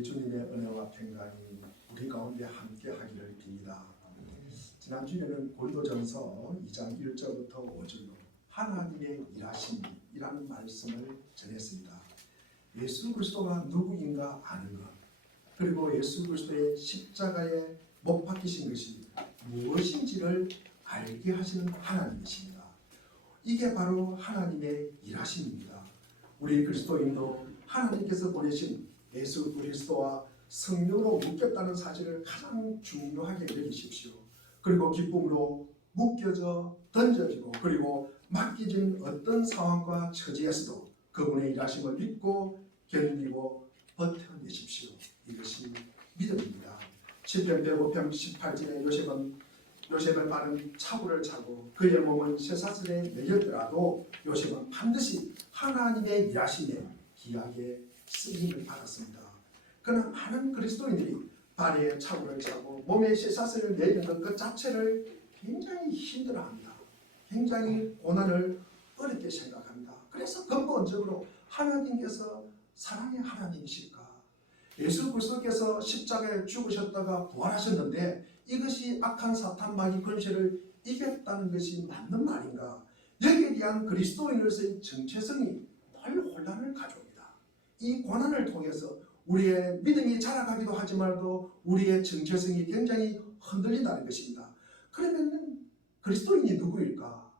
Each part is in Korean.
우리 주님의 은혜와 평강이 우리 가운데 함께 하기를 빕니다. 지난 주에는 고린도전서 2장 1절부터 5절로 하나님의 일하심이라는 말씀을 전했습니다. 예수 그리스도가 누구인가 아는 것, 그리고 예수 그리스도의 십자가에 못 박히신 것이 무엇인지를 알게 하시는 하나님이십니다. 이게 바로 하나님의 일하심입니다. 우리 그리스도인도 하나님께서 보내신 예수 그리스도와 성령으로 묶였다는 사실을 가장 중요하게 여기십시오. 그리고 기쁨으로 묶여져 던져지고 그리고 맡겨진 어떤 상황과 처지에서도 그분의 일하심을 믿고 견디고 버텨내십시오. 이것이 믿음입니다. 시편 105편 18절에 요셉은 많은 차고를 차고 그의 몸은 쇠사슬에 매였더라도 요셉은 반드시 하나님의 일하심에 귀하게 쓰임을 받았습니다. 그러나 많은 그리스도인들이 발에 차고를 차고 몸에 쇠사슬을 매이는 것 자체를 굉장히 힘들어합니다. 굉장히 고난을 어렵게 생각합니다. 그래서 근본적으로 하나님께서 사랑의 하나님이실까? 예수 그리스도께서 십자가에 죽으셨다가 부활하셨는데 이것이 악한 사탄마귀 권세를 이겼다는 것이 맞는 말인가? 여기에 대한 그리스도인으로서의 정체성이 늘 혼란을 가져옵니다. 이 고난을 통해서 우리의 믿음이 자라가기도 하지만도 우리의 정체성이 굉장히 흔들린다는 것입니다. 그러면 그리스도인이 누구일까?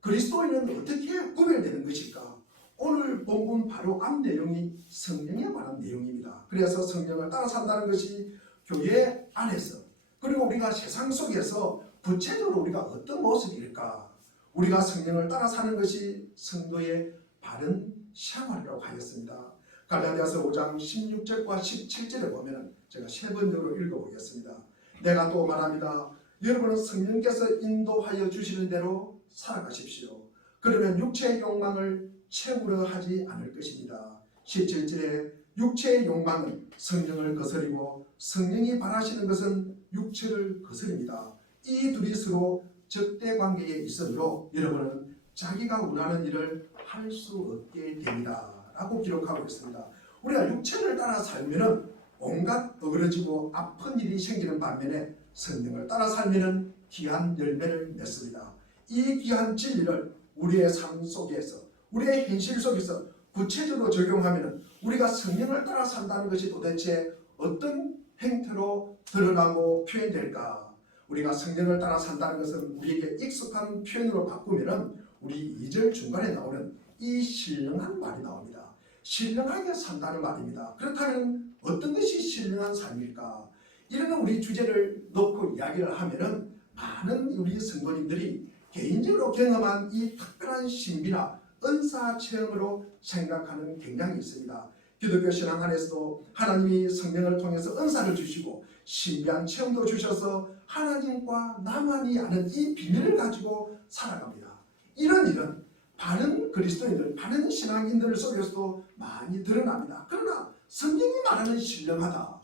그리스도인은 어떻게 구별되는 것일까? 오늘 본문 바로 앞 내용이 성령에 관한 내용입니다. 그래서 성령을 따라 산다는 것이 교회 안에서 그리고 우리가 세상 속에서 구체적으로 우리가 어떤 모습일까? 우리가 성령을 따라 사는 것이 성도의 바른 생활이라고 하였습니다. 갈라디아서 5장 16절과 17절에 보면 제가 세 번역으로 읽어보겠습니다. 내가 또 말합니다. 여러분은 성령께서 인도하여 주시는 대로 살아가십시오. 그러면 육체의 욕망을 채우려 하지 않을 것입니다. 17절에 육체의 욕망은 성령을 거스리고 성령이 바라시는 것은 육체를 거스립니다. 이 둘이 서로 적대관계에 있으므로 여러분은 자기가 원하는 일을 할 수 없게 됩니다. 라고 기록하고 있습니다. 우리가 육체를 따라 살면은 온갖 어그러지고 아픈 일이 생기는 반면에 성령을 따라 살면은 귀한 열매를 맺습니다. 이 귀한 진리를 우리의 삶 속에서 우리의 현실 속에서 구체적으로 적용하면은 우리가 성령을 따라 산다는 것이 도대체 어떤 행태로 드러나고 표현될까? 우리가 성령을 따라 산다는 것은 우리에게 익숙한 표현으로 바꾸면은 우리 2절 중간에 나오는 이 신령한 말이 나옵니다. 신령하게 산다는 말입니다. 그렇다면 어떤 것이 신령한 삶일까? 이런 우리 주제를 놓고 이야기를 하면은 많은 우리 성도님들이 개인적으로 경험한 이 특별한 신비나 은사 체험으로 생각하는 경향이 있습니다. 기독교 신앙 안에서도 하나님이 성령을 통해서 은사를 주시고 신비한 체험도 주셔서 하나님과 나만이 아는 이 비밀을 가지고 살아갑니다. 이런 일은 바른 그리스도인들, 바른 신앙인들 속에서도 많이 드러납니다. 그러나 성경이 말하는 신령하다,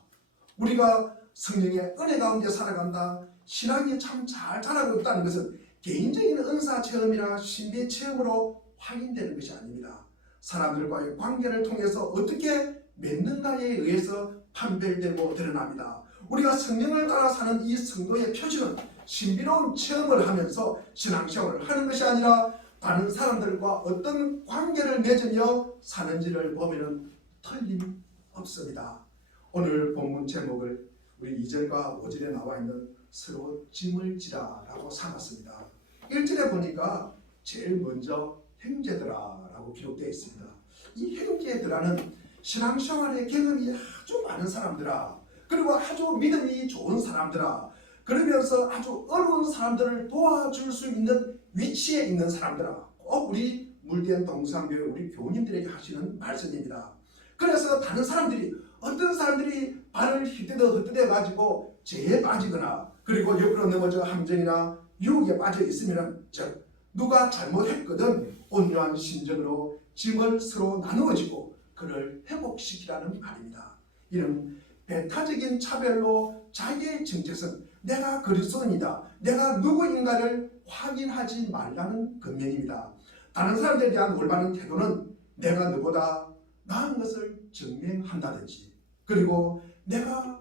우리가 성령의 은혜 가운데 살아간다, 신앙이 참 잘 자라고 있다는 것은 개인적인 은사 체험이나 신비 체험으로 확인되는 것이 아닙니다. 사람들과의 관계를 통해서 어떻게 맺는가에 의해서 판별되고 드러납니다. 우리가 성령을 따라 사는 이 성도의 표시는 신비로운 체험을 하면서 신앙생활을 하는 것이 아니라 다른 사람들과 어떤 관계를 맺으며 사는지를 보면 틀림없습니다. 오늘 본문 제목을 우리 2절과 5절에 나와 있는 서로 짐을 지라 라고 삼았습니다. 1절에 보니까 제일 먼저 형제들아 라고 기록되어 있습니다. 이 형제들아는 신앙생활의 경험이 아주 많은 사람들아, 그리고 아주 믿음이 좋은 사람들아, 그러면서 아주 어려운 사람들을 도와줄 수 있는 위치에 있는 사람들아, 꼭 우리 물된 동산교회 우리 교우님들에게 하시는 말씀입니다. 그래서 다른 사람들이, 어떤 사람들이 발을 휘뜯어 가지고 죄에 빠지거나 그리고 옆으로 넘어져 함정이나 유혹에 빠져 있으면, 즉 누가 잘못했거든 온유한 심정으로 짐을 서로 나누어지고 그를 회복시키라는 말입니다. 이는 배타적인 차별로 자기의 정체성, 내가 그리스도인이다, 내가 누구인가를 확인하지 말라는 권면입니다. 다른 사람들에 대한 올바른 태도는 내가 너보다 나은 것을 증명한다든지, 그리고 내가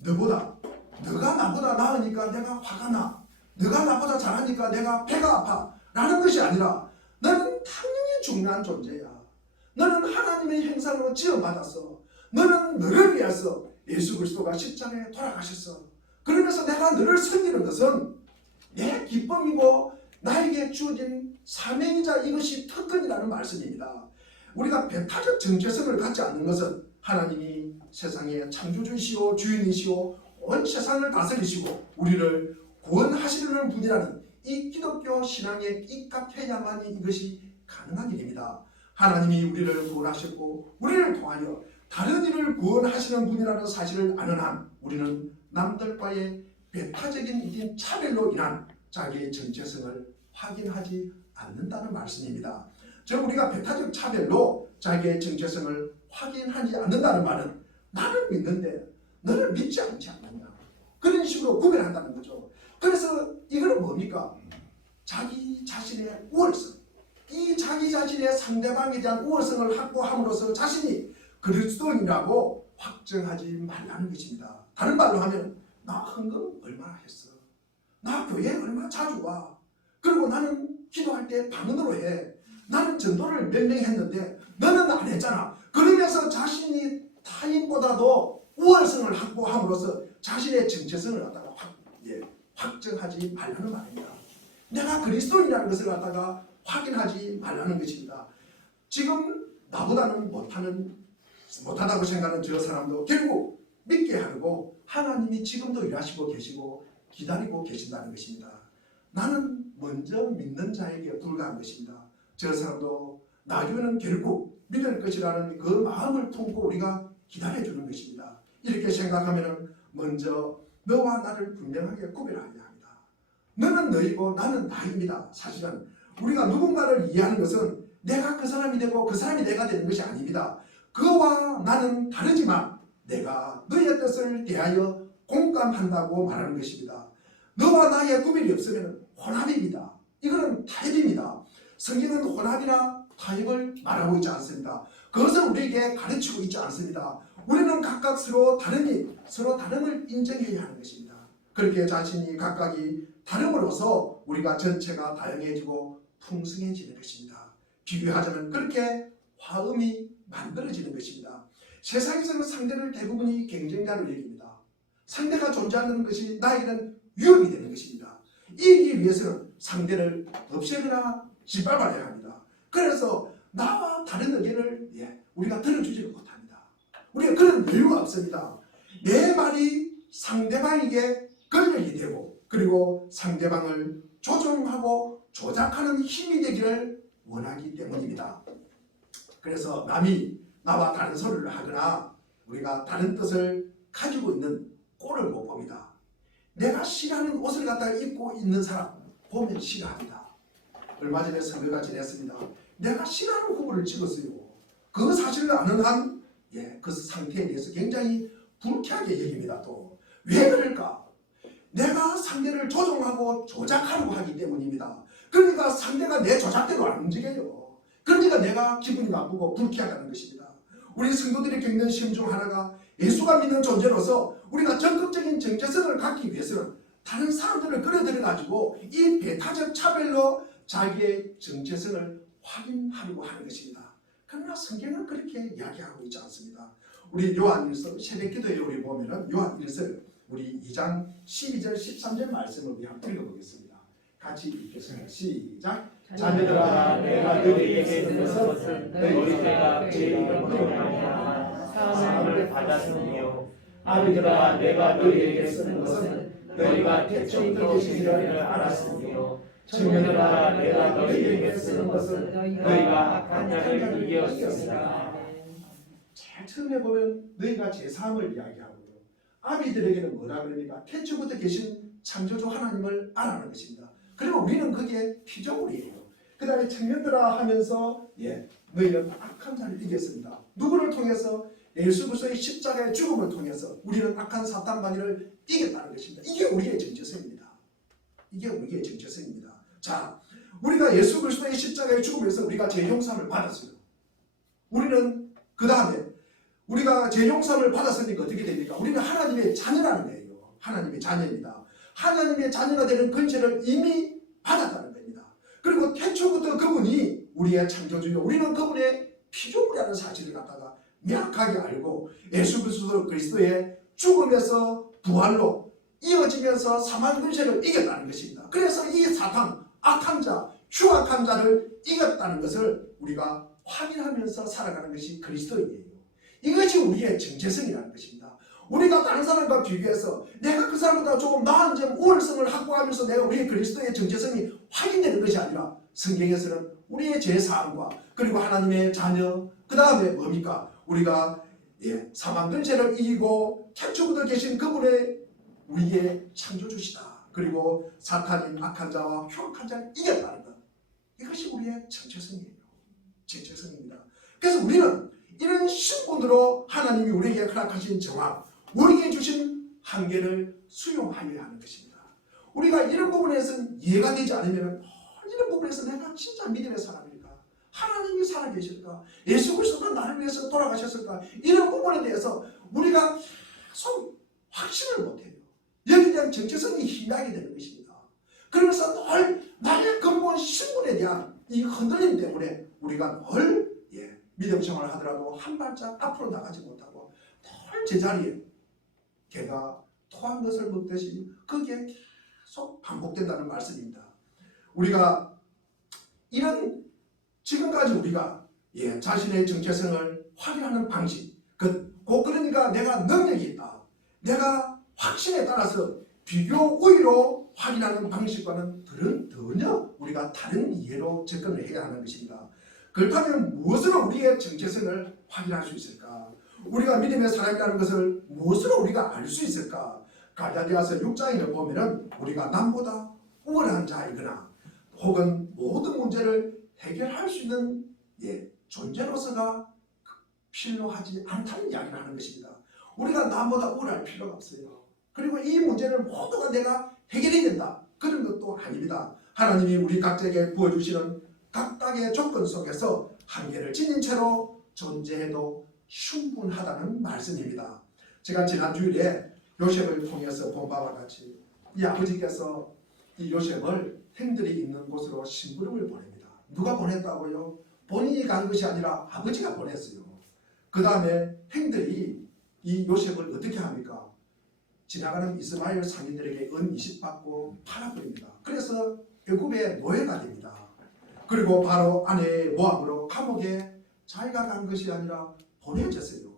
너가 나보다 나으니까 내가 화가 나, 너가 나보다 잘하니까 내가 배가 아파 라는 것이 아니라 너는 당연히 중요한 존재야. 너는 하나님의 형상으로 지어받았어. 너는 너를 위해서 예수 그리스도가 십자가에 돌아가셨어. 그러면서 내가 너를 섬기는 것은 내 기쁨이고 나에게 주어진 사명이자 이것이 특권이라는 말씀입니다. 우리가 배타적 정체성을 갖지 않는 것은 하나님이 세상의 창조주이시오 주인이시오 온 세상을 다스리시고 우리를 구원하시려는 분이라는 이 기독교 신앙에 입각해야만이 이것이 가능한 일입니다. 하나님이 우리를 구원하셨고 우리를 통하여 다른 이를 구원하시는 분이라는 사실을 아는 한 우리는 남들과의 배타적인 이긴 차별로 인한 자기의 정체성을 확인하지 않는다는 말씀입니다. 즉 우리가 배타적 차별로 자기의 정체성을 확인하지 않는다는 말은 나를 믿는데 너를 믿지 않지 않느냐 그런 식으로 구별한다는 거죠. 그래서 이거는 뭡니까? 자기 자신의 우월성, 이 자기 자신의 상대방에 대한 우월성을 확보함으로써 자신이 그리스도인이라고 확정하지 말라는 것입니다. 다른 말로 하면 나 헌금 얼마나 했어, 나 교회 얼마나 자주 와, 그리고 나는 기도할 때 방언으로 해, 나는 전도를 몇 명 했는데 너는 안 했잖아. 그러면서 자신이 타인보다도 우월성을 확보함으로써 자신의 정체성을 갖다가 확정하지 말라는 말입니다. 내가 그리스도인이라는 것을 갖다가 확인하지 말라는 것입니다. 지금 나보다는 못하다고 생각하는 저 사람도 결국 믿게 하려고 하나님이 지금도 일하시고 계시고 기다리고 계신다는 것입니다. 나는 먼저 믿는 자에게 불과한 것입니다. 저 사람도 나중에는 결국 믿을 것이라는 그 마음을 품고 우리가 기다려주는 것입니다. 이렇게 생각하면 먼저 너와 나를 분명하게 구별해야 합니다. 너는 너이고 나는 나입니다. 사실은 우리가 누군가를 이해하는 것은 내가 그 사람이 되고 그 사람이 내가 되는 것이 아닙니다. 그와 나는 다르지만 내가 너의 뜻을 대하여 공감한다고 말하는 것입니다. 너와 나의 구별이 없으면 혼합입니다. 이거는 타협입니다. 성경은 혼합이나 타협을 말하고 있지 않습니다. 그것을 우리에게 가르치고 있지 않습니다. 우리는 각각 서로 다름을 인정해야 하는 것입니다. 그렇게 자신이 각각이 다름으로써 우리가 전체가 다양해지고 풍성해지는 것입니다. 비교하자면 그렇게 화음이 만들어지는 것입니다. 세상에서는 상대를 대부분이 경쟁자로 여깁니다. 상대가 존재하는 것이 나에게는 위협이 되는 것입니다. 이기기 위해서는 상대를 없애거나 짓밟아야 합니다. 그래서 나와 다른 의견을 우리가 들어주지를 못합니다. 우리가 그런 여유가 없습니다. 내 말이 상대방에게 걸려야 되고 그리고 상대방을 조종하고 조작하는 힘이 되기를 원하기 때문입니다. 그래서 남이 나와 다른 소리를 하거나 우리가 다른 뜻을 가지고 있는 꼴을 못 봅니다. 내가 싫어하는 옷을 갖다가 입고 있는 사람 보면 싫어합니다. 얼마 전에 선거가 지냈습니다. 내가 싫어하는 후보를 찍었어요. 그 사실을 아는 한 그 상태에 대해서 굉장히 불쾌하게 여깁니다. 또 왜 그럴까? 내가 상대를 조종하고 조작하려고 하기 때문입니다. 그러니까 상대가 내 조작대로 안 움직여요. 그러니까 내가 기분이 나쁘고 불쾌하다는 것입니다. 우리 성도들이 겪는 시험 중 하나가 예수가 믿는 존재로서 우리가 적극적인 정체성을 갖기 위해서는 다른 사람들을 끌어들여 가지고 이 배타적 차별로 자기의 정체성을 확인하려고 하는 것입니다. 그러나 성경은 그렇게 이야기하고 있지 않습니다. 우리 요한일서 새벽기도에 우리 보면은 요한일서 우리 2장 12절 13절 말씀을 우리 한번 읽어보겠습니다. 같이 읽겠습니다. 시작. 자녀들아 내가 너희에게 쓰는 것은 너희가 제 이름으로 말미암아 사함을 받았으며 아들들아 내가 너희에게 쓰는 것은 너희가 태초부터 진리를 알았으며 청년들아 내가 너희에게 쓰는 것은 너희가 악한 자를 이겼습니다. 제일 처음에 보면 너희가 제3을 이야기하고요. 아비들에게는 뭐라 그럽니까? 태초부터 계신 창조주 하나님을 알아는 것입니다. 그리고 우리는 그게 피조물이에요. 그 다음에 청년들아 하면서 너희는 악한 자를 이겼습니다. 누구를 통해서? 예수 그리스도의 십자가의 죽음을 통해서 우리는 악한 사탄 마귀를 이겼다는 것입니다. 이게 우리의 정체성입니다. 이게 우리의 정체성입니다. 자, 우리가 예수 그리스도의 십자가의 죽음에서 우리가 죄 용서를 받았어요. 우리는 그 다음에 우리가 죄 용서를 받았으니까 어떻게 됩니까? 우리는 하나님의 자녀라는 거예요. 하나님의 자녀입니다. 하나님의 자녀가 되는 권세를 이미 받았다는 겁니다. 그리고 태초부터 그분이 우리의 창조주요, 우리는 그분의 피조물이라는 사실을 갖다가 명확하게 알고 예수 그리스도의 죽음에서 부활로 이어지면서 사망 권세를 이겼다는 것입니다. 그래서 이 사탄, 악한 자, 흉악한 자를 이겼다는 것을 우리가 확인하면서 살아가는 것이 그리스도인이에요. 이것이 우리의 정체성이라는 것입니다. 우리가 다른 사람과 비교해서 내가 그 사람보다 조금 나은 점, 우월성을 확보하면서 내가 우리의 그리스도의 정체성이 확인되는 것이 아니라 성경에서는 우리의 죄사함과 그리고 하나님의 자녀, 그 다음에 뭡니까? 우리가 사망 근세를 이기고 태초부터 계신 그분의 우리의 창조주시다. 그리고 사탄인 악한 자와 흉악한 자를 이겼다는 것. 이것이 우리의 정체성이에요. 정체성입니다. 그래서 우리는 이런 신분으로 하나님이 우리에게 허락하신 정황, 우리에게 주신 한계를 수용하여야 하는 것입니다. 우리가 이런 부분에서는 이해가 되지 않으면 이런 부분에서 내가 진짜 믿음의 사람일까? 하나님이 살아계실까? 예수 그리스도가 나를 위해서 돌아가셨을까? 이런 부분에 대해서 우리가 계속 확신을 못해요. 여기에 대한 정체성이 희미하게 되는 것입니다. 그러면서 늘 나의 근본 신분에 대한 이 흔들림 때문에 우리가 늘 믿음 생활을 하더라도 한 발짝 앞으로 나가지 못하고 늘 제자리에 개가 토한 것을 먹듯이 그게 계속 반복된다는 말씀입니다. 우리가 이런 지금까지 우리가 자신의 정체성을 확인하는 방식, 그러니까 내가 능력이 있다, 내가 확신에 따라서 비교 우위로 확인하는 방식과는 전혀 우리가 다른 이해로 접근을 해야 하는 것입니다. 그렇다면 무엇으로 우리의 정체성을 확인할 수 있을까? 우리가 믿음의 사람이라는 것을 무엇으로 우리가 알 수 있을까? 갈라디아서 6장에 보면은 우리가 남보다 우월한 자이거나 혹은 모든 문제를 해결할 수 있는 존재로서가 필요하지 않다는 이야기를 하는 것입니다. 우리가 남보다 우월할 필요가 없어요. 그리고 이 문제를 모두가 내가 해결해야 된다, 그런 것도 아닙니다. 하나님이 우리 각자에게 부어주시는 각각의 조건 속에서 한계를 지닌 채로 존재해도 충분하다는 말씀입니다. 제가 지난 주일에 요셉을 통해서 본 바와 같이 이 아버지께서 이 요셉을 형들이 있는 곳으로 심부름을 보냅니다. 누가 보냈다고요? 본인이 간 것이 아니라 아버지가 보냈어요. 그 다음에 형들이 이 요셉을 어떻게 합니까? 지나가는 이스마엘 상인들에게 은 20 받고 팔아버립니다. 그래서 애굽의 노예가 됩니다. 그리고 바로 아내의 모함으로 감옥에 자기가 간 것이 아니라 보내졌어요.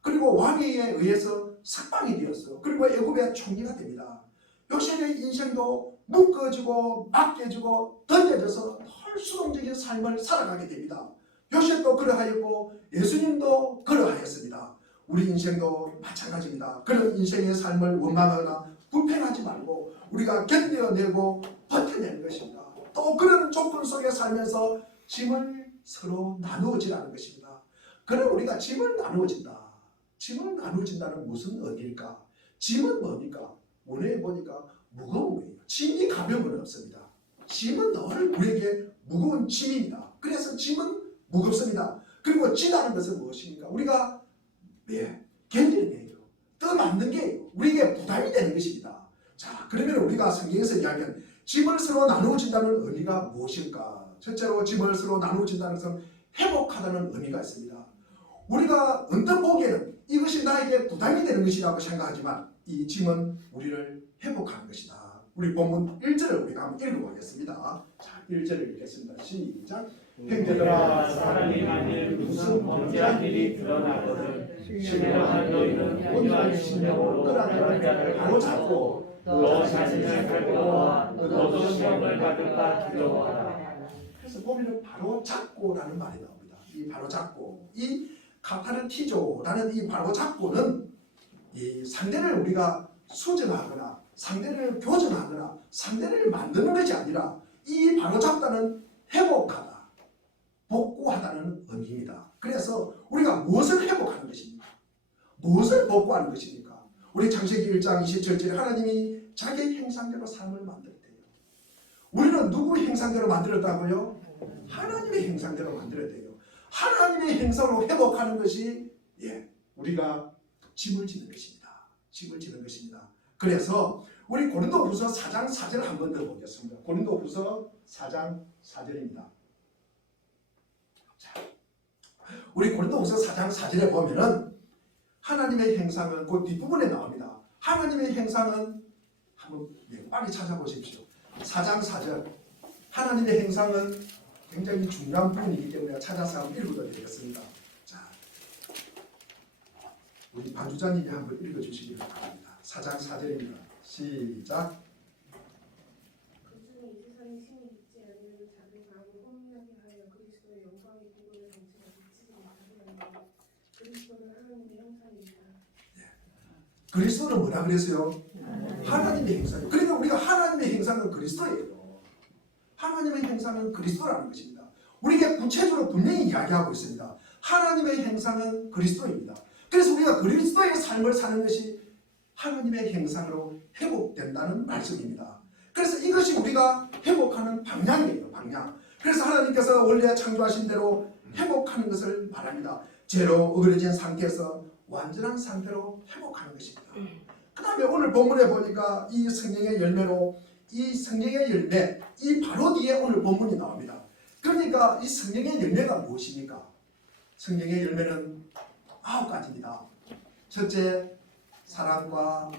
그리고 왕위에 의해서 석방이 되었어요. 그리고 애굽의 총리가 됩니다. 요셉의 인생도 묶어지고 맡겨지고 던져져서 늘 수동적인 삶을 살아가게 됩니다. 요셉도 그러하였고 예수님도 그러하였습니다. 우리 인생도 마찬가지입니다. 그런 인생의 삶을 원망하거나 불평하지 말고 우리가 견뎌내고 버텨내는 것입니다. 또 그런 조건 속에 살면서 짐을 서로 나누어지라는 것입니다. 그럼 우리가 짐을 나누어진다. 짐을 나누어진다는 무슨 의미일까? 짐은 뭡니까? 원어에 보니까 무거운 거예요. 짐이 가벼운 없습니다. 짐은 늘 우리에게 무거운 짐입니다. 그래서 짐은 무겁습니다. 그리고 지다는 것은 무엇입니까? 우리가 견디는 게요, 떠맡는 게요, 우리에게 부담이 되는 것입니다. 자, 그러면 우리가 성경에서 이야기하는 짐을 서로 나누어진다는 의미가 무엇일까? 첫째로 짐을 서로 나누어진다는 것은 회복하다는 의미가 있습니다. 우리가 언뜻 보기에는 이것이 나에게 부담이 되는 것이라고 생각하지만 이 짐은 우리를 회복하는 것이다. 우리 본문 1절을 우리가 한번 읽어보겠습니다. 자, 1절을 읽겠습니다. 시작. 형제들아, 사람이 만일 무슨 범죄한 일이 드러나거든 신령한 너희는 온전한 심령으로 그런 자를 바로잡고 너 자신을 살펴보아 너도 시험을 받을까 두려워하라. 그래서 보면은 바로잡고라는 말이 나옵니다. 이 바로잡고, 이 카타르티조라는 이 바로잡고는 이 상대를 우리가 수정하거나 상대를 교정하거나 상대를 만드는 것이 아니라 이 바로잡다는 회복하다, 복구하다는 의미입니다. 그래서 우리가 무엇을 회복하는 것입니까? 무엇을 복구하는 것입니까? 우리 창세기 1장 27절에 하나님이 자기의 형상대로 사람을 만들었대요. 우리는 누구 형상대로 만들었다고요? 하나님의 형상대로 만들었대요. 하나님의 형상으로 회복하는 것이 우리가 짐을 지는 것입니다. 짐을 지는 것입니다. 그래서 우리 고린도후서 4장 4절 한 번 더 보겠습니다. 고린도후서 4장 4절입니다. 자, 우리 고린도후서 4장 4절에 보면은 하나님의 행상은 그 뒷부분에 나옵니다. 하나님의 행상은 한번 빨리 찾아보십시오. 4장 4절 하나님의 행상은 굉장히 중요한 부분이기 때문에 찾아서 한번 읽어도 되겠습니다. 자, 우리 반주자님이 한번 읽어주시기 바랍니다. 4장 4절입니다. 시작. 그중에 이 세상의 신이 있지 않는 작은 마음을 혼미하게 하여 그리스도의 영광의 기분을 정치가 미치지 못하게 하며 그리스도는 하나님의 형상이다. 그리스도는 뭐라 그랬어요? 하나님의 행상. 그러니까 우리가 하나님의 행상은 그리스도예요. 하나님의 행상은 그리스도라는 것입니다. 우리에게 구체적으로 분명히 이야기하고 있습니다. 하나님의 행상은 그리스도입니다. 그래서 우리가 그리스도의 삶을 사는 것이 하나님의 행상으로 회복된다는 말씀입니다. 그래서 이것이 우리가 회복하는 방향이에요. 방향. 그래서 하나님께서 원래 창조하신 대로 회복하는 것을 말합니다. 죄로 어그러진 상태에서 완전한 상태로 회복하는 것입니다. 그 다음에 오늘 본문에 보니까 이 성령의 열매로 이 성령의 열매 이 바로 뒤에 오늘 본문이 나옵니다. 그러니까 이 성령의 열매가 무엇입니까? 성령의 열매는 9가지입니다. 첫째, 사랑과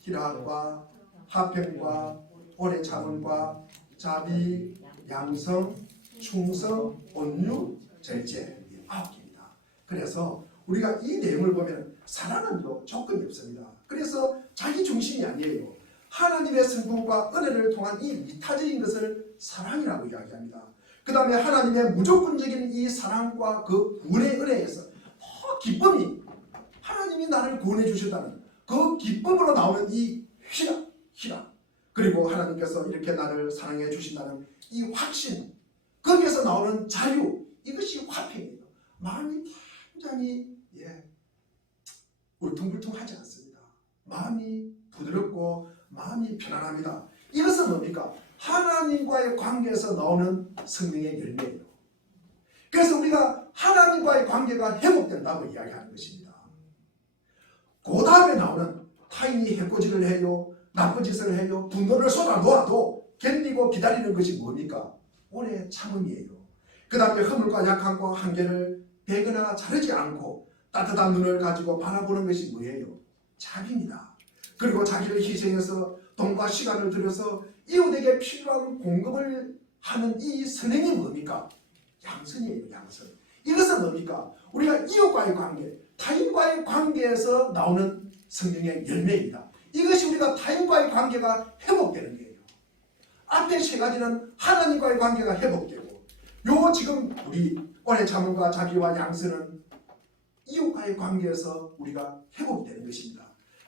희락과 화평과 오래 참음과 자비, 양성, 충성, 온유, 절제 9개입니다. 그래서 우리가 이 내용을 보면 사랑은요 조건이 없습니다. 그래서 자기 중심이 아니에요. 하나님의 성품과 은혜를 통한 이 이타적인 것을 사랑이라고 이야기합니다. 그 다음에 하나님의 무조건적인 이 사랑과 그 구원의 은혜에서 기쁨이 하나님이 나를 구원해 주셨다는 그 기쁨으로 나오는 이 희락 그리고 하나님께서 이렇게 나를 사랑해 주신다는 이 확신 거기에서 나오는 자유 이것이 화평이에요. 마음이 굉장히 울퉁불퉁하지 않습니다. 마음이 부드럽고 마음이 편안합니다. 이것은 뭡니까? 하나님과의 관계에서 나오는 성령의 열매예요. 그래서 우리가 하나님과의 관계가 회복된다고 이야기하는 것입니다. 그 다음에 나오는 타인이 해코지를 해요. 나쁜 짓을 해요. 분노를 쏟아놓아도 견디고 기다리는 것이 뭡니까? 오래 참음이에요. 그 다음에 허물과 약함과 한계를 베거나 자르지 않고 따뜻한 눈을 가지고 바라보는 것이 뭐예요? 자비입니다. 그리고 자기를 희생해서 돈과 시간을 들여서 이웃에게 필요한 공급을 하는 이 선행이 뭡니까? 양선이에요. 양선. 이것은 뭡니까? 우리가 이웃과의 관계, 타인과의 관계에서 나오는 성령의 열매입니다. 이것이 우리가 타인과의 관계가 회복되는 거예요. 앞에 세 가지는 하나님과의 관계가 회복되고 요 지금 우리 오래 참음과 자비와 양선은 이웃과의 관계에서 우리가 회복되는 것입니다.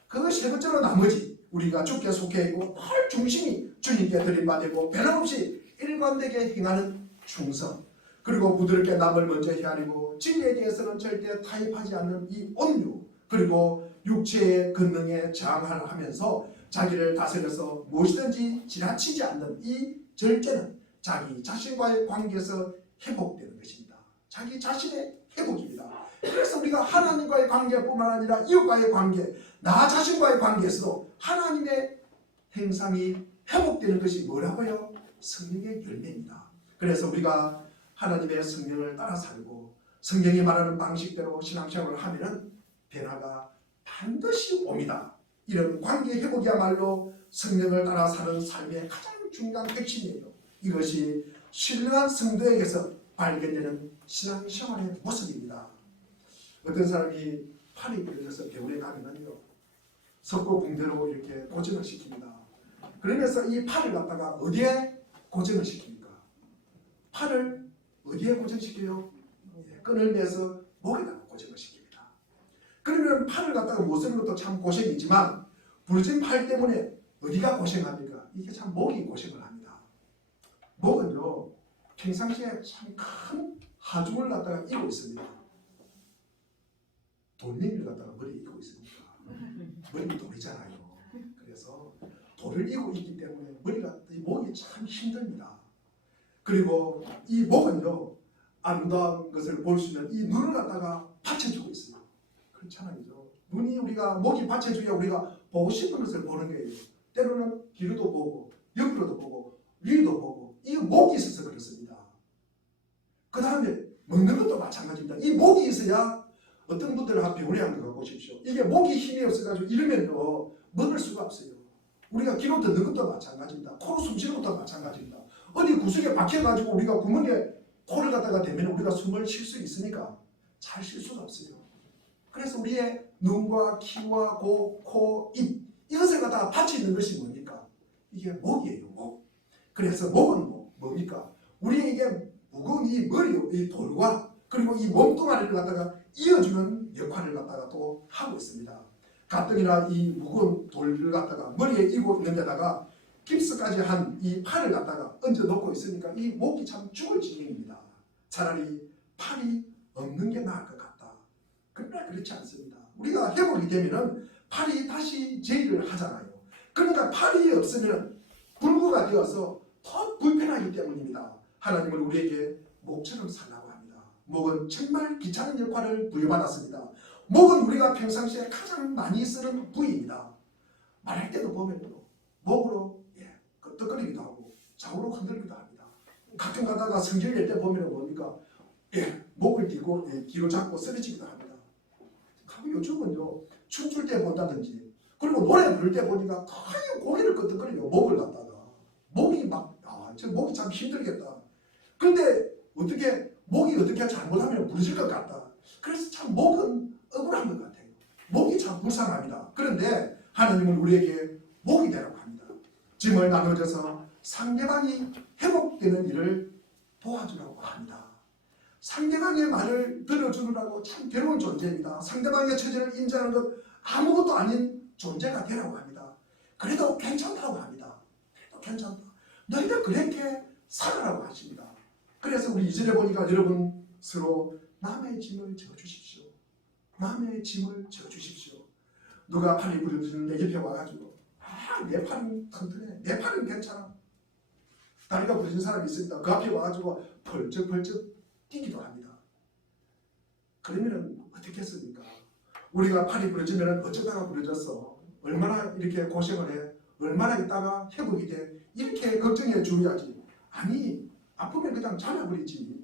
그 세 번째로 나머지 우리가 주께 속해 있고 늘 중심이 주님께 드림받고 변함없이 일관되게 행하는 충성 그리고 부드럽게 남을 먼저 헤아리고 진리에 대해서는 절대 타협하지 않는 이 온유 그리고 육체의 권능에 저항하면서 자기를 다스려서 무엇이든지 지나치지 않는 이 절제는 자기 자신과의 관계에서 회복되는 것입니다. 자기 자신의 회복입니다. 그래서 우리가 하나님과의 관계뿐만 아니라 이웃과의 관계, 나 자신과의 관계에서도 하나님의 행상이 회복되는 것이 뭐라고요? 성령의 열매입니다. 그래서 우리가 하나님의 성령을 따라 살고 성령이 말하는 방식대로 신앙생활을 하면 변화가 반드시 옵니다. 이런 관계 회복이야말로 성령을 따라 사는 삶의 가장 중요한 핵심이에요. 이것이 신령한 성도에게서 발견되는 신앙생활의 모습입니다. 어떤 사람이 팔이 부러져서 병원에 가면요 석고붕대로 이렇게 고정을 시킵니다. 그러면서 이 팔을 갖다가 어디에 고정을 시킵니까? 팔을 어디에 고정시켜요? 끈을 내서 목에다가 고정을 시킵니다. 그러면 팔을 갖다가 못 쓰는 것도 참 고생이지만 부러진 팔 때문에 어디가 고생합니까? 이게 참 목이 고생을 합니다. 목은요 평상시에 참 큰 하중을 갖다가 이고 있습니다. 돌멩이를 갖다가 머리에 이고 있습니다. 머리가 돌이잖아요. 그래서 돌을 이고 있기 때문에 목이 참 힘듭니다. 그리고 이 목은요 아름다운 것을 볼 수 있는 이 눈을 갖다가 받쳐주고 있어요. 그렇잖아요. 눈이 우리가 목이 받쳐줘야 우리가 보고 싶은 것을 보는 거예요. 때로는 뒤로도 보고 옆으로도 보고 위도 보고 이 목이 있어서 그렇습니다. 그 다음에 먹는 것도 마찬가지입니다. 이 목이 있어야 어떤 분들은 병원에 한번 가보십시오. 이게 목이 힘이 없어가지고 이러면요 먹을 수가 없어요. 우리가 기로 듣는 것도 마찬가지입니다. 코로 숨 쉬는 것도 마찬가지입니다. 어디 구석에 박혀가지고 우리가 구멍에 코를 갖다가 대면 우리가 숨을 쉴 수 있으니까 잘 쉴 수가 없어요. 그래서 우리의 눈과 귀와 코, 입 이것을 갖다가 받쳐 있는 것이 뭡니까? 이게 목이에요. 목. 그래서 목은 뭡니까? 우리에게 무거운 이 머리, 이 돌과 그리고 이 몸뚱아리를 갖다가 이어주는 역할을 갖다가 또 하고 있습니다. 가뜩이나 이 무거운 돌을 갖다가 머리에 이고 있는 데다가 깁스까지 한 이 팔을 갖다가 얹어 놓고 있으니까 이 목이 참 죽을 지경입니다. 차라리 팔이 없는 게 나을 것 같다. 그러나 그렇지 않습니다. 우리가 회복이 되면은 팔이 다시 제의를 하잖아요. 그러니까 팔이 없으면 불구가 되어서 더 불편하기 때문입니다. 하나님은 우리에게 목처럼 살라고 합니다. 목은 정말 귀찮은 역할을 부여받았습니다. 목은 우리가 평상시에 가장 많이 쓰는 부위입니다. 말할 때도 보면요 목으로 끄떡거리기도 하고 좌우로 흔들기도 합니다. 가끔 가다가 성질 낼 때 보면 뭡니까? 목을 뒤로 잡고 쓰러지기도 합니다. 가끔 요즘은요 춤출 때 본다든지 그리고 노래 부를 때 보니까 거의 고개를 끄덕거리요. 목을 갖다가 목이 저 목이 참 힘들겠다. 그런데 목이 어떻게 잘못하면 부러질 것 같다. 그래서 참 목은 억울한 것 같아요. 목이 참 불쌍합니다. 그런데 하나님은 우리에게 목이 되라고 합니다. 짐을 나눠줘서 상대방이 회복되는 일을 도와주라고 합니다. 상대방의 말을 들어주느라고 참 괴로운 존재입니다. 상대방의 처지를 인지하는 것 아무것도 아닌 존재가 되라고 합니다. 그래도 괜찮다고 합니다. 그래도 괜찮다. 너희들 그렇게 살아라고 하십니다. 그래서 우리 2절에 보니까 여러분 서로 남의 짐을 져주십시오. 남의 짐을 져주십시오. 누가 팔이 부러지는데 옆에 와가지고 내 팔은 튼튼해. 내 팔은 괜찮아. 다리가 부러진 사람이 있습니다. 그 앞에 와가지고 펄쩍펄쩍 뛰기도 합니다. 그러면 어떻게 했습니까? 우리가 팔이 부러지면 어쩌다가 부러졌어. 얼마나 이렇게 고생을 해. 얼마나 있다가 회복이 돼. 이렇게 걱정해 줘야지. 아니 아프면 그냥 잘라버리지.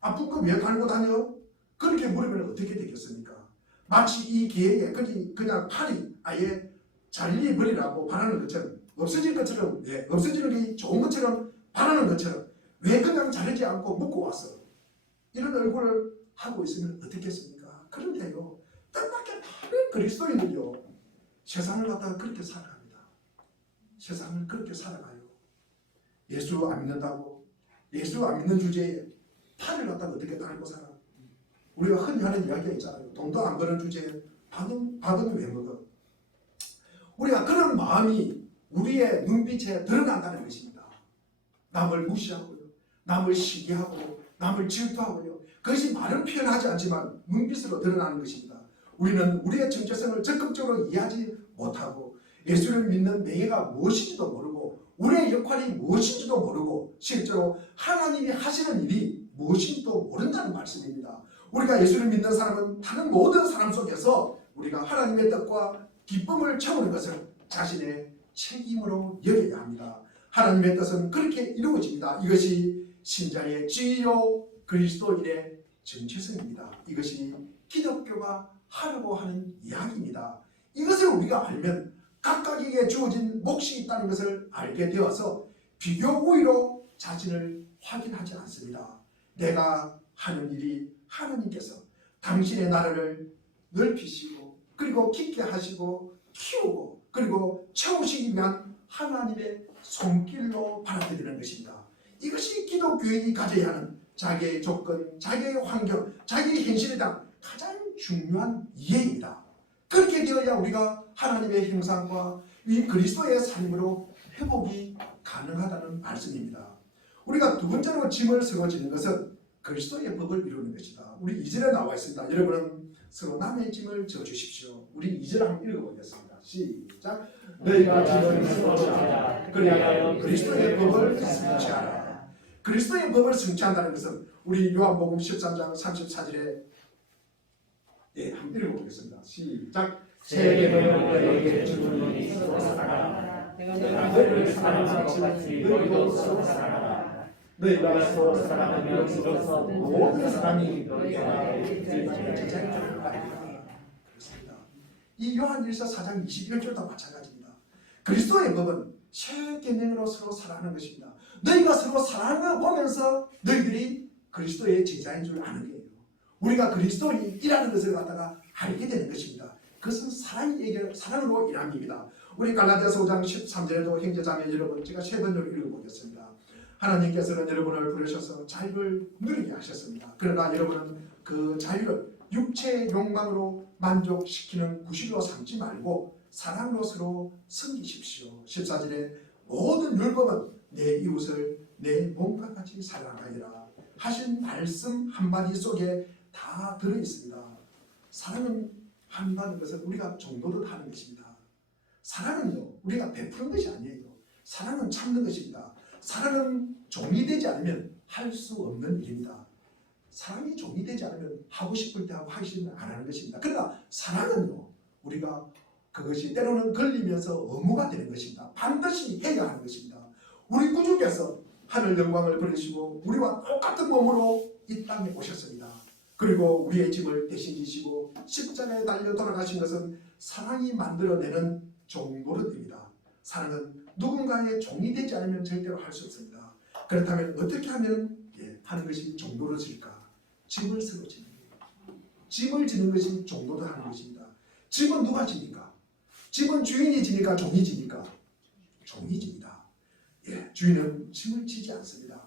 아픈 거 왜 달고 다녀? 그렇게 물으면 어떻게 되겠습니까? 마치 이 기회에 그냥 팔이 아예 잘려버리라고 바라는 것처럼 없어질 것처럼 없어지는 게 좋은 것처럼 바라는 것처럼 왜 그냥 자르지 않고 묶고 왔어? 이런 얼굴을 하고 있으면 어떻겠습니까? 그런데요 뜻밖의 많은 그리스도인들요 세상을 갖다가 그렇게 살아갑니다. 세상을 그렇게 살아가요. 예수 안 믿는다고 예수 안 믿는 주제에 팔을 갖다가 어떻게 달고 살아? 우리가 흔히 하는 이야기가 있잖아요. 돈도 안 버는 주제에 밥은 왜 먹어? 우리가 그런 마음이 우리의 눈빛에 드러난다는 것입니다. 남을 무시하고요. 남을 시기하고 남을 질투하고요. 그것이 말은 표현하지 않지만 눈빛으로 드러나는 것입니다. 우리는 우리의 정체성을 적극적으로 이해하지 못하고 예수를 믿는 명예가 무엇인지도 모르고 우리의 역할이 무엇인지도 모르고 실제로 하나님이 하시는 일이 무엇인지도 모른다는 말씀입니다. 우리가 예수를 믿는 사람은 다른 모든 사람 속에서 우리가 하나님의 뜻과 기쁨을 채우는 것을 자신의 책임으로 여겨야 합니다. 하나님의 뜻은 그렇게 이루어집니다. 이것이 신자의 지요 그리스도인의 정체성입니다. 이것이 기독교가 하려고 하는 이야기입니다. 이것을 우리가 알면 각각에게 주어진 몫이 있다는 것을 알게 되어서 비교 우위로 자신을 확인하지 않습니다. 내가 하는 일이 하나님께서 당신의 나라를 넓히시고 그리고 깊게 하시고 키우고 그리고 채우시기 위한 하나님의 손길로 받아들이는 것입니다. 이것이 기독교인이 가져야 하는 자기의 조건, 자기의 환경, 자기의 현실에 대한 가장 중요한 이해입니다. 그렇게 되어야 우리가 하나님의 형상과 이 그리스도의 삶으로 회복이 가능하다는 말씀입니다. 우리가 두 번째로 짐을 서로 지는 것은 그리스도의 법을 이루는 것이다. 우리 2절에 나와 있습니다. 여러분은 서로 남의 짐을 져주십시오. 우리 2절 한번 읽어보겠습니다. 시작. 너희가 짐을 서로 져라. 그리하여 그리스도의 법을 성취하라. 그리스도의 법을 성취한다는 것은 우리 요한복음 13장 34절에 예, 함께 읽어보겠습니다. 시작. 세계명을 너희에게 주는 놈이 서로 사랑하라. 내가 너희를 사랑한 것 같이 너희도 서로 사랑하라. 너희가 서로 사랑하면 주로서 모든 사람이 너희가 제자인 줄 알리라. 그렇습니다. 이 요한 1서 4장 21절도 마찬가지입니다. 그리스도의 법은 새 계명으로 서로 사랑하는 것입니다. 너희가 서로 사랑을 보면서 너희들이 그리스도의 제자인 줄 아는 거예요. 우리가 그리스도인이라는 것을 갖다가 알게 되는 것입니다. 그것은 사랑으로 일함입니다. 우리 갈라디아서 5장 13절에도 형제자매 여러분, 제가 세 번으로 읽어보겠습니다. 하나님께서는 여러분을 부르셔서 자유를 누리게 하셨습니다. 그러나 여러분은 그 자유를 육체의 욕망으로 만족시키는 구실로 삼지 말고 사랑으로 서로 섬기십시오. 14절에 모든 율법은 내 이웃을 내 몸과 같이 사랑하리라 하신 말씀 한마디 속에 다 들어있습니다. 사랑은 한다는 것은 우리가 정도도 하는 것입니다. 사랑은요, 우리가 베푸는 것이 아니에요. 사랑은 참는 것입니다. 사랑은 종이 되지 않으면 할 수 없는 일입니다. 사랑이 종이 되지 않으면 하고 싶을 때 하고 하시면 안 하는 것입니다. 그러나 사랑은요, 우리가 그것이 때로는 걸리면서 의무가 되는 것입니다. 반드시 해야 하는 것입니다. 우리 구주께서 하늘 영광을 버리시고 우리와 똑같은 몸으로 이 땅에 오셨습니다. 그리고 우리의 짐을 대신 지시고 십자가에 달려 돌아가신 것은 사랑이 만들어내는 종로로 됩니다. 사랑은 누군가의 종이 되지 않으면 절대로 할 수 없습니다. 그렇다면 어떻게 하면 하는 것이 종로로질까? 짐을 서로 지는 거예요. 짐을 지는 것이 종로로 하는 것입니다. 짐은 누가 집니까? 짐은 주인이 지니까 종이 지니까? 종이 집니다. 주인은 짐을 지지 않습니다.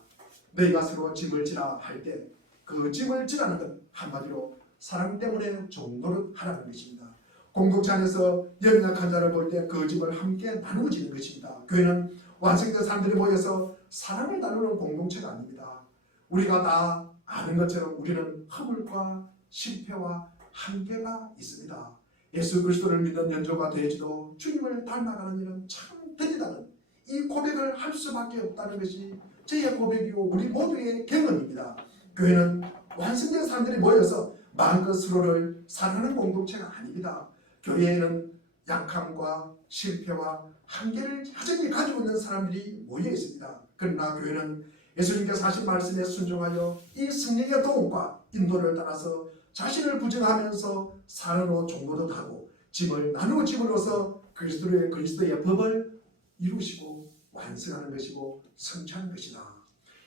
너희가 서로 짐을 지라 할 때 그 짐을 지라는 것 한마디로 사랑 때문에 종노릇 하라는 것입니다. 공동체 안에서 연약한 자를 볼 때 그 짐을 함께 나누어 지는 것입니다. 교회는 완성된 사람들이 모여서 사랑을 나누는 공동체가 아닙니다. 우리가 다 아는 것처럼 우리는 허물과 실패와 한계가 있습니다. 예수 그리스도를 믿는 연조가 되지도 주님을 닮아가는 일은 참 드리다는 이 고백을 할 수밖에 없다는 것이 저의 고백이고 우리 모두의 경험입니다. 교회는 완성된 사람들이 모여서 마음껏 서로를 사랑하는 공동체가 아닙니다. 교회에는 약함과 실패와 한계를 여전히 가지고 있는 사람들이 모여 있습니다. 그러나 교회는 예수님께서 하신 말씀에 순종하여 이 성령의 도움과 인도를 따라서 자신을 부정하면서 사랑으로 종로도 하고 짐을 나누어 짐으로써 그리스도의 법을 이루시고 완성하는 것이고 성취하는 것이다.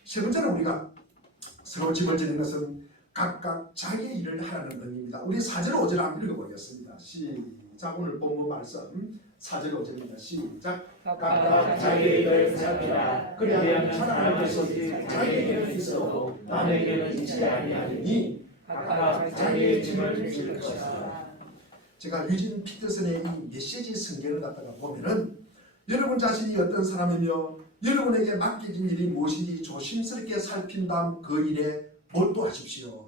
세 번째는 우리가 서로 짐을 지는 것은 각각 자기의 일을 하라는 의미입니다. 우리 4절 5절 한번 읽어보겠습니다. 시작. 오늘 본문 말씀 4절 5절입니다. 시작. 각각 자기의 일을 살피라. 그리하면 사랑할 것이 자기에게는 있어도 남에게는 있지 아니하니 각각 자기의 짐을 질 것이다. 제가 유진 피터슨의 이 메시지 성경을 갖다가 보면은 여러분 자신이 어떤 사람이며 여러분에게 맡겨진 일이 무엇인지 조심스럽게 살핀 다음 그 일에 몰두하십시오.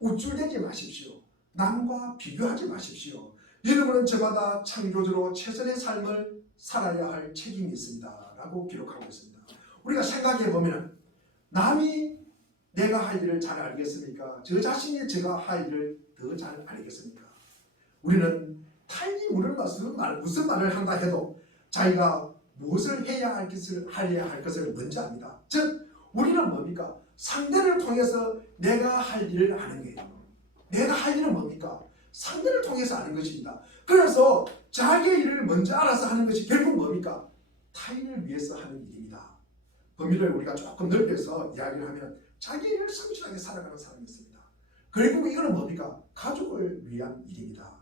우쭐대지 마십시오. 남과 비교하지 마십시오. 여러분은 저마다 창조주로 최선의 삶을 살아야 할 책임이 있습니다. 라고 기록하고 있습니다. 우리가 생각해 보면 남이 내가 할 일을 잘 알겠습니까? 저 자신이 제가 할 일을 더 잘 알겠습니까? 우리는 타인이 우리를 무슨 말을 한다 해도 자기가 무엇을 해야 할 것을 먼저 압니다. 즉 우리는 뭡니까? 상대를 통해서 내가 할 일을 아는 거예요. 내가 할 일은 뭡니까? 상대를 통해서 아는 것입니다. 그래서 자기의 일을 먼저 알아서 하는 것이 결국 뭡니까? 타인을 위해서 하는 일입니다. 범위를 우리가 조금 넓혀서 이야기를 하면 자기 일을 성실하게 살아가는 사람이 있습니다. 결국 이거는 뭡니까? 가족을 위한 일입니다.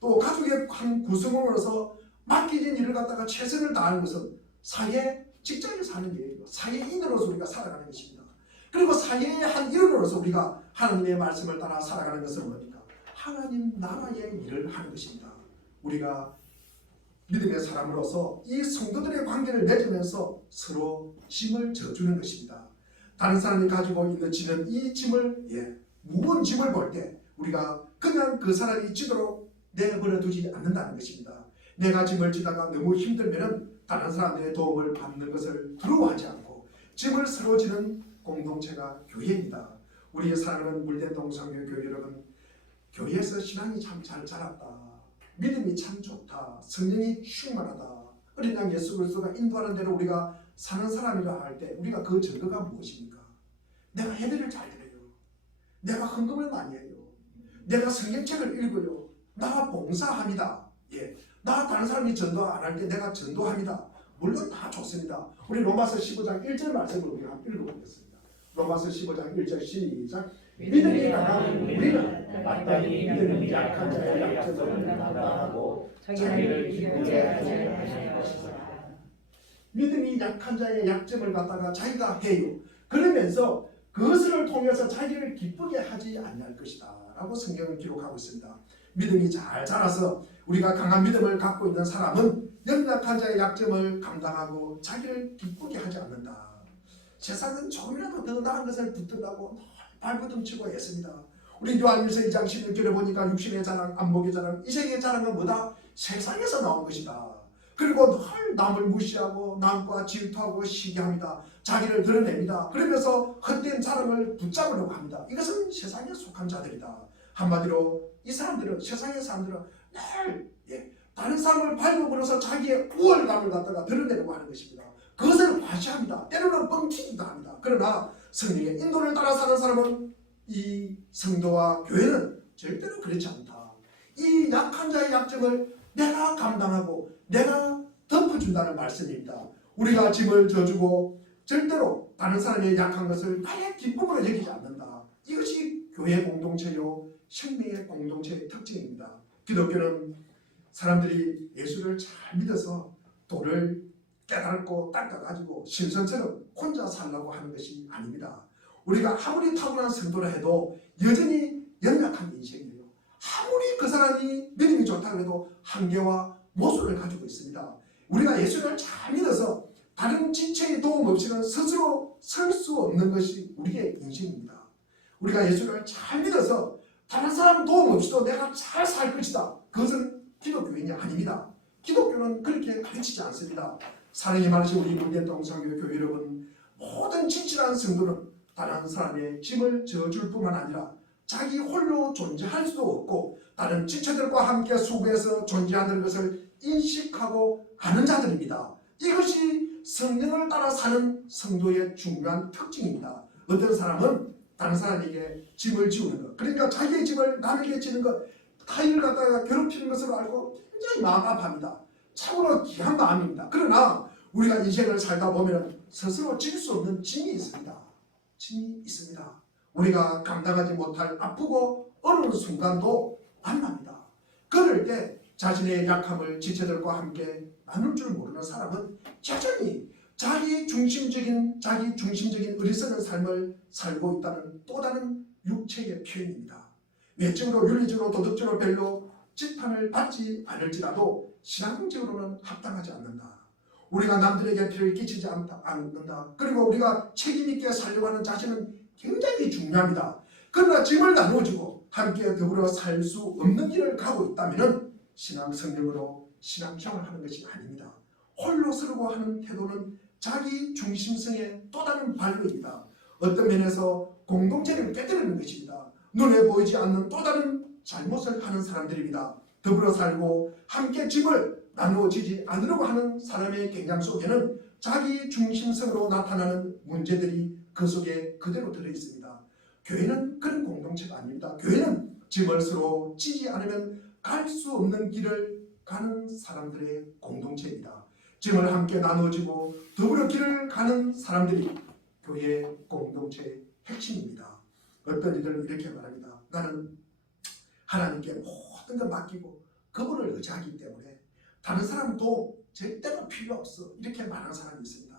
또 가족의 한 구성원으로서 맡겨진 일을 갖다가 최선을 다하는 것은 사회 직장에서 하는 일이에요. 사회인으로서 우리가 살아가는 것입니다. 그리고 사회의 한 일원으로서 우리가 하나님의 말씀을 따라 살아가는 것은 뭡니까? 하나님 나라의 일을 하는 것입니다. 우리가 믿음의 사람으로서 이 성도들의 관계를 맺으면서 서로 짐을 져주는 것입니다. 다른 사람이 가지고 있는 지는 이 짐을 무거운 짐을 볼 때 우리가 그냥 그 사람이 지도록 내버려 두지 않는다는 것입니다. 내가 짐을 지다가 너무 힘들면 다른 사람들의 도움을 받는 것을 두려워하지 않고 짐을 서로 지는 공동체가 교회입니다. 우리의 사랑하는 물대동상교 교회 여러분, 교회에서 신앙이 참 잘 자랐다, 믿음이 참 좋다, 성령이 충만하다, 어린 양 예수 그리스도가 인도하는 대로 우리가 사는 사람이라 할 때 우리가 그 증거가 무엇입니까? 내가 예배를 잘 드려요, 내가 헌금을 많이 해요, 내가 성경책을 읽어요, 나 봉사합니다, 나 다른 사람이 전도 안 할 때 내가 전도합니다. 물론 다 좋습니다. 우리 로마서 15장 1절 말씀을 우리가 한번 읽어보겠습니다. 로마서 15장 1절 시작. 믿음이 강한 우리는 마땅히 믿음이 약한 자의 약점을 감당하고 자기를 기쁘게 하지 아니할 것이다. 믿음이 약한 자의 약점을 갖다가 자기가 해요. 그러면서 그것을 통해서 자기를 기쁘게 하지 아니할 것이다 라고 성경은 기록하고 있습니다. 믿음이 잘 자라서 우리가 강한 믿음을 갖고 있는 사람은 연약한 자의 약점을 감당하고 자기를 기쁘게 하지 않는다. 세상은 조금이라도 더 나은 것을 붙들라고 발버둥치고 애씁니다. 우리 요한일서 2장 16절에 보니까 육신의 자랑, 안목의 자랑, 이 세계의 자랑은 뭐다? 세상에서 나온 것이다. 그리고 늘 남을 무시하고 남과 질투하고 시기합니다. 자기를 드러냅니다. 그러면서 헛된 자랑을 붙잡으려고 합니다. 이것은 세상에 속한 자들이다. 한마디로 이 사람들은, 세상의 사람들은 늘 다른 사람을 밟음으로써 자기의 우월감을 갖다가 드러내려고 하는 것입니다. 그것을 과시합니다. 때로는 뻥튀기도 합니다. 그러나 성령의 인도를 따라 사는 사람은, 이 성도와 교회는 절대로 그렇지 않다. 이 약한 자의 약점을 내가 감당하고 내가 덮어준다는 말씀입니다. 우리가 짐을 져주고 절대로 다른 사람의 약한 것을 나의 기쁨으로 여기지 않는다. 이것이 교회 공동체요, 생명의 공동체의 특징입니다. 기독교는 사람들이 예수를 잘 믿어서 도를 깨닫고 닦아가지고 신선처럼 혼자 살라고 하는 것이 아닙니다. 우리가 아무리 타고난 성도라 해도 여전히 연약한 인생이에요. 아무리 그 사람이 믿음이 좋다고 해도 한계와 모순을 가지고 있습니다. 우리가 예수를 잘 믿어서 다른 지체의 도움 없이는 스스로 설 수 없는 것이 우리의 인생입니다. 우리가 예수를 잘 믿어서 다른 사람 도움 없이도 내가 잘 살 것이다. 그것은 기독교인이 아닙니다. 기독교는 그렇게 가르치지 않습니다. 사랑이 많으신 우리 문대동 선교 교회 여러분, 모든 진실한 성도는 다른 사람의 짐을 져줄 뿐만 아니라 자기 홀로 존재할 수도 없고 다른 지체들과 함께 수고해서 존재하는 것을 인식하고 아는 자들입니다. 이것이 성령을 따라 사는 성도의 중요한 특징입니다. 어떤 사람은 다른 사람에게 짐을 지우는 것, 그러니까 자기의 짐을 남에게 지는 것, 타인을 갖다가 괴롭히는 것으로 알고 굉장히 마음 아파합니다. 참으로 귀한 마음입니다. 그러나 우리가 인생을 살다 보면 스스로 질 수 없는 짐이 있습니다. 짐이 있습니다. 우리가 감당하지 못할 아프고 어려운 순간도 만납니다. 그럴 때 자신의 약함을 지체들과 함께 나눌 줄 모르는 사람은 여전히 자기 중심적인 어리석은 삶을 살고 있다는 또 다른 육체의 표현입니다. 외적으로, 윤리적으로, 도덕적으로 별로 지탄을 받지 않을지라도 신앙적으로는 합당하지 않는다. 우리가 남들에게 피해를 끼치지 않는다. 그리고 우리가 책임있게 살려고 하는 자신은 굉장히 중요합니다. 그러나 짐을 나누어주고 함께 더불어 살 수 없는 길을 가고 있다면 신앙 성령으로 신앙생활을 하는 것이 아닙니다. 홀로 서려고 하는 태도는 자기 중심성의 또 다른 발로입니다. 어떤 면에서 공동체를 깨뜨리는 것입니다. 눈에 보이지 않는 또 다른 잘못을 하는 사람들입니다. 더불어 살고 함께 짐을 나누어지지 않으려고 하는 사람의 경향 속에는 자기 중심성으로 나타나는 문제들이 그 속에 그대로 들어있습니다. 교회는 그런 공동체가 아닙니다. 교회는 짐을 서로 지지 않으면 갈 수 없는 길을 가는 사람들의 공동체입니다. 짐을 함께 나누어지고 더불어 길을 가는 사람들이 교회 공동체의 핵심입니다. 어떤 이들은 이렇게 말합니다. 나는 하나님께 모든 걸 맡기고 그분을 의지하기 때문에 다른 사람도 절대로 필요 없어, 이렇게 말하는 사람이 있습니다.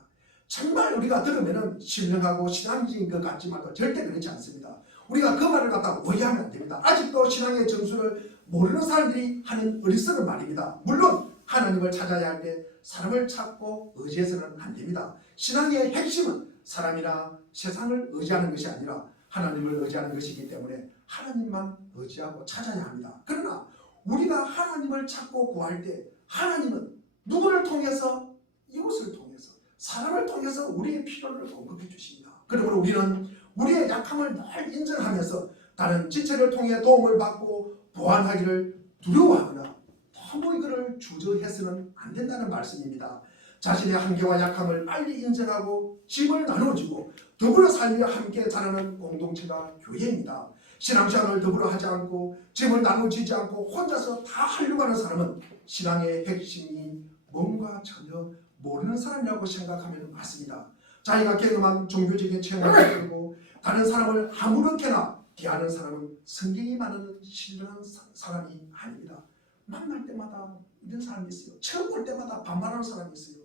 정말 우리가 들으면 신령하고 신앙적인 것 같지만 절대 그렇지 않습니다. 우리가 그 말을 갖다 오해하면 안 됩니다. 아직도 신앙의 정수를 모르는 사람들이 하는 어리석은 말입니다. 물론 하나님을 찾아야 할 때 사람을 찾고 의지해서는 안 됩니다. 신앙의 핵심은 사람이나 세상을 의지하는 것이 아니라 하나님을 의지하는 것이기 때문에 하나님만 의지하고 찾아야 합니다. 그러나 우리가 하나님을 찾고 구할 때 하나님은 누구를 통해서? 이웃을 통해서, 사람을 통해서 우리의 필요를 공급해 주십니다. 그러므로 우리는 우리의 약함을 늘 인정하면서 다른 지체를 통해 도움을 받고 보완하기를 두려워하거나 너무 이거를 주저해서는 안 된다는 말씀입니다. 자신의 한계와 약함을 빨리 인정하고 짐을 나눠주고 더불어 살며 함께 자라는 공동체가 교회입니다. 신앙생활을 더불어 하지 않고 짐을 나누지 않고 혼자서 다 하려고 하는 사람은 신앙의 핵심이 뭔가 전혀 모르는 사람이라고 생각하면 맞습니다. 자기가 경험한 종교적인 체험을 들고 다른 사람을 아무렇게나 대하는 사람은 성경이 말하는 신령한 사람이 아닙니다. 만날 때마다 이런 사람이 있어요. 처음 볼 때마다 반말하는 사람이 있어요.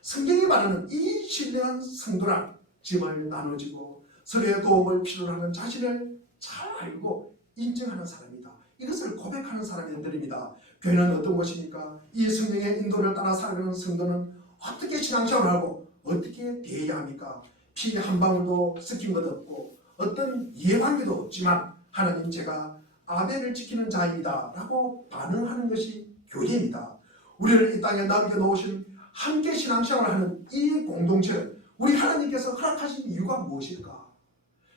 성경이 말하는 이 신령한 성도란 짐을 나눠주고 서로의 도움을 필요로 하는 자신을 잘 알고 인정하는 사람이다. 이것을 고백하는 사람들입니다. 교회는 어떤 것입니까? 이 성령의 인도를 따라 살아가는 성도는 어떻게 신앙생활을 하고 어떻게 대해야 합니까? 피 한 방울도 섞인 것 없고 어떤 이해관계도 없지만 하나님 제가 아벨을 지키는 자입니다 라고 반응하는 것이 교회입니다. 우리를 이 땅에 남겨놓으신 함께 신앙생활을 하는 이 공동체를 우리 하나님께서 허락하신 이유가 무엇일까?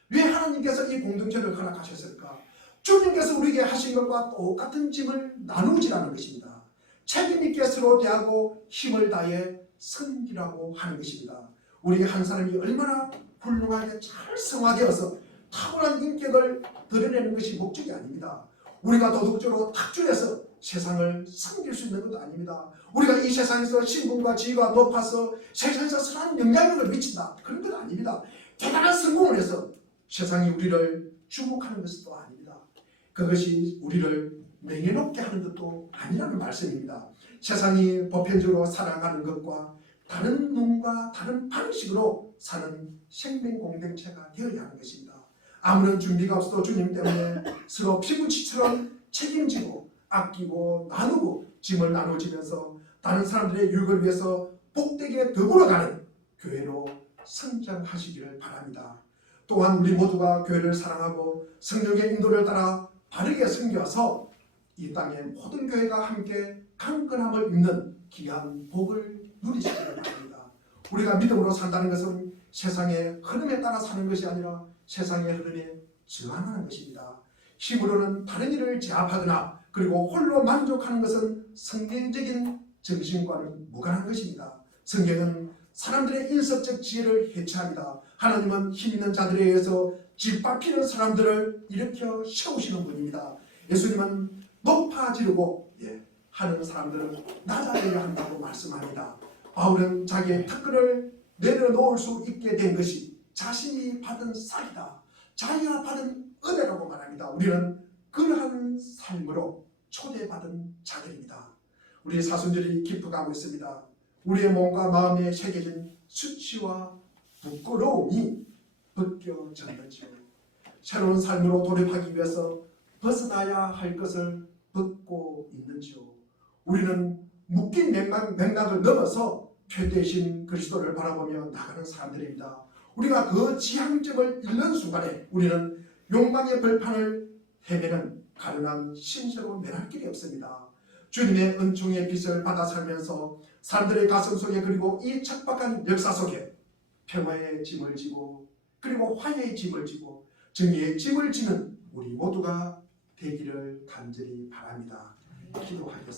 왜 하나님께서 이 공동체를 허락하셨을까? 주님께서 우리에게 하신 것과 똑같은 짐을 나누지라는 것입니다. 책임있게 서로 대하고 힘을 다해 섬기라고 하는 것입니다. 우리 한 사람이 얼마나 훌륭하게 잘 성화되어서 탁월한 인격을 드러내는 것이 목적이 아닙니다. 우리가 도덕적으로 탁준해서 세상을 섬길 수 있는 것도 아닙니다. 우리가 이 세상에서 신분과 지위가 높아서 세상에서 선한 영향력을 미친다. 그런 건 아닙니다. 대단한 성공을 해서 세상이 우리를 주목하는 것도 아닙니다. 그것이 우리를 명예롭게 하는 것도 아니라는 말씀입니다. 세상이 보편적으로 살아가는 것과 다른 눈과 다른 방식으로 사는 생명 공동체가 되어야 하는 것입니다. 아무런 준비가 없어도 주님 때문에 서로 피부치처럼 책임지고 아끼고 나누고 짐을 나눠지면서 다른 사람들의 유익을 위해서 복되게 더불어가는 교회로 성장하시기를 바랍니다. 또한 우리 모두가 교회를 사랑하고 성령의 인도를 따라 바르게 섬겨서 이 땅의 모든 교회가 함께 강건함을 입는 귀한 복을 누리시기를 바랍니다. 우리가 믿음으로 산다는 것은 세상의 흐름에 따라 사는 것이 아니라 세상의 흐름에 저항하는 것입니다. 힘으로는 다른 일을 제압하거나 그리고 홀로 만족하는 것은 성경적인 정신과는 무관한 것입니다. 성경은 사람들의 인석적 지혜를 해체합니다. 하나님은 힘 있는 자들에 의해서 짓밟히는 사람들을 일으켜 세우시는 분입니다. 예수님은 높아지려고 하는 사람들은 낮아져야 한다고 말씀합니다. 바울은 자기의 특권을 내려놓을 수 있게 된 것이 자신이 받은 쌀이다. 자기가 받은 은혜라고 말합니다. 우리는 그러한 삶으로 초대받은 자들입니다. 우리 사순절이 기뻐가고 있습니다. 우리의 몸과 마음에 새겨진 수치와 부끄러움이 벗겨졌는지요. 새로운 삶으로 돌입하기 위해서 벗어나야 할 것을 벗고 있는지요. 우리는 묶인 맥락을 넘어서 죄되신 그리스도를 바라보며 나가는 사람들입니다. 우리가 그 지향점을 잃는 순간에 우리는 욕망의 벌판을 헤매는 가련한 신세로 면할 길이 없습니다. 주님의 은총의 빛을 받아 살면서 사람들의 가슴 속에 그리고 이 척박한 역사 속에 평화의 짐을 지고 그리고 화해의 짐을 지고 정의의 짐을 지는 우리 모두가 되기를 간절히 바랍니다. 기도하겠습니다.